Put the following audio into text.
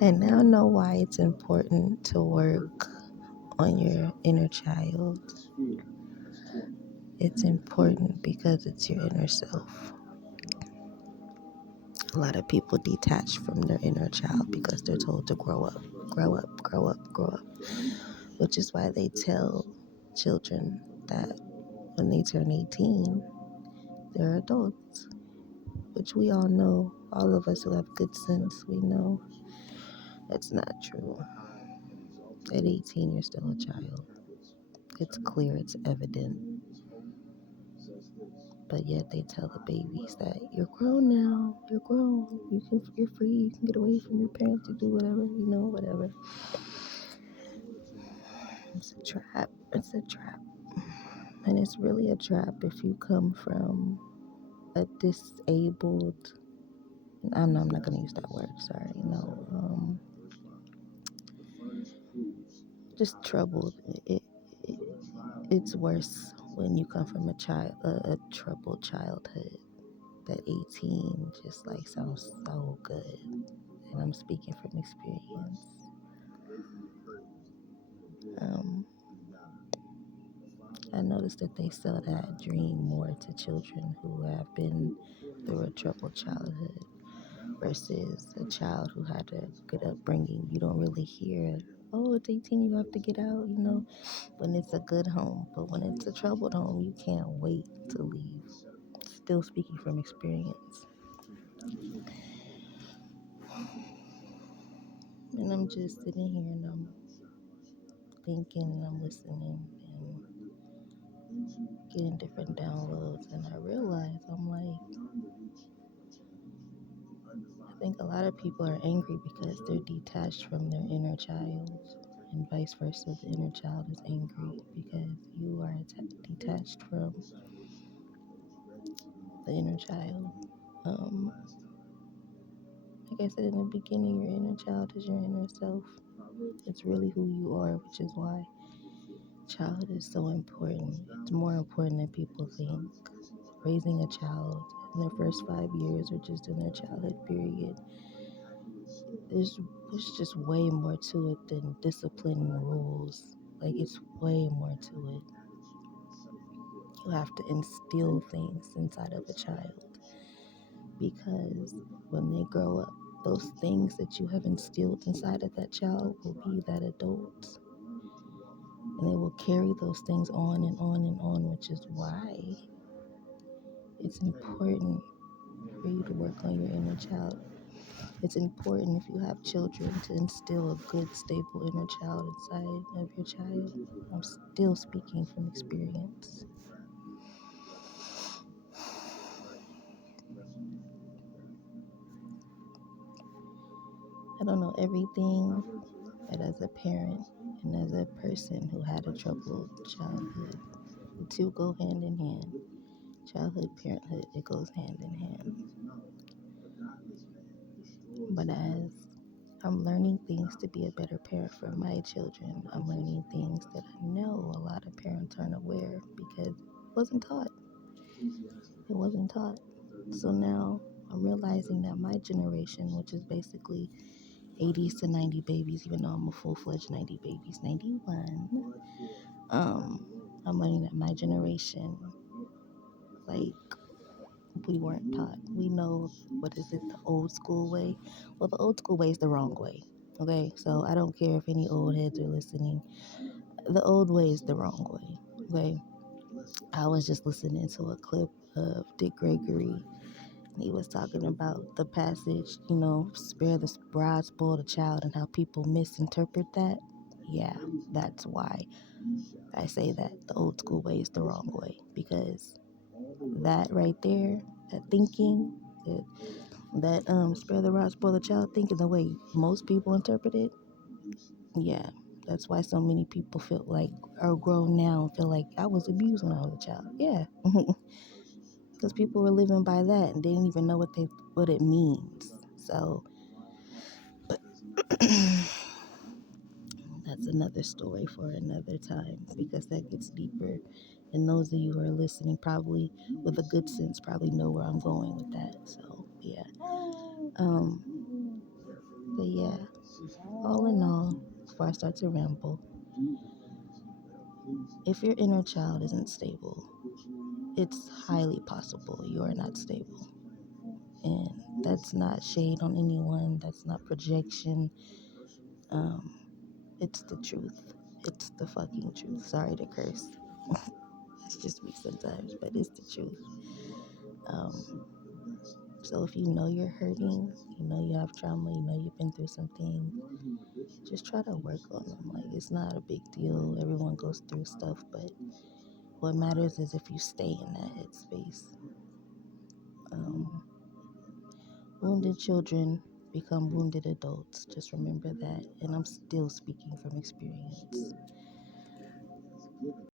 And now know why it's important to work on your inner child. It's important because it's your inner self. A lot of people detach from their inner child because they're told to grow up, grow up, grow up, grow up, which is why they tell children that when they turn 18, they're adults, which we all know, all of us who have good sense, we know that's not true. At 18, you're still a child. It's clear, it's evident. But yet they tell the babies that you're grown now, you're grown, you're free, you can get away from your parents, you do whatever, whatever. It's a trap. It's a trap. And it's really a trap if you come from a disabled, I'm not going to use that word, sorry, just troubled. It's worse when you come from a troubled childhood. That 18 just like sounds so good. And I'm speaking from experience. Um, I noticed that they sell that dream more to children who have been through a troubled childhood versus a child who had a good upbringing. You don't really hear, oh, it's 18, you have to get out, when it's a good home. But when it's a troubled home, you can't wait to leave. Still speaking from experience. And I'm just sitting here and I'm thinking and I'm listening and getting different downloads. And I realize I'm like, I think a lot of people are angry because they're detached from their inner child, and vice versa. The inner child is angry because you are detached from the inner child. Um, like I said in the beginning, your inner child is your inner self. It's really who you are, which is why childhood is so important. It's more important than people think. Raising a child in their first 5 years or just in their childhood period, there's just way more to it than discipline and rules. Like, it's way more to it. You have to instill things inside of a child because when they grow up, those things that you have instilled inside of that child will be that adult. And they will carry those things on and on and on, which is why it's important for you to work on your inner child. It's important if you have children to instill a good, stable inner child inside of your child. I'm still speaking from experience. I don't know everything, but as a parent and as a person who had a troubled childhood, the two go hand in hand. Childhood, parenthood, it goes hand in hand. But as I'm learning things to be a better parent for my children, I'm learning things that I know a lot of parents aren't aware because it wasn't taught. It wasn't taught. So now I'm realizing that my generation, which is basically 80s to 90 babies, even though I'm a full-fledged 90 babies, 91, I'm learning that my generation, like, we weren't taught. We know, what is it, the old school way? Well, the old school way is the wrong way. Okay, so I don't care if any old heads are listening. The old way is the wrong way. Okay, I was just listening to a clip of Dick Gregory. He was talking about the passage, spare the rod, spoil the child, and how people misinterpret that. Yeah, that's why I say that the old school way is the wrong way, because that right there, that thinking, that spare the rod, spoil the child thinking, the way most people interpret it, yeah, that's why so many people feel like, are grown now and feel like I was abused when I was a child. Yeah, because people were living by that and they didn't even know what it means. So that's another story for another time, because that gets deeper. And those of you who are listening, probably with a good sense, probably know where I'm going with that. So yeah. But yeah. before I start to ramble, if your inner child isn't stable, it's highly possible you are not stable. And that's not shade on anyone, that's not projection. Um, it's the truth. It's the fucking truth. Sorry to curse. It's just me sometimes, but it's the truth. Um, so if you know you're hurting, you know you have trauma, you know you've been through some things, just try to work on them. Like, it's not a big deal. Everyone goes through stuff, but what matters is if you stay in that headspace. Wounded children become wounded adults. Just remember that. And I'm still speaking from experience.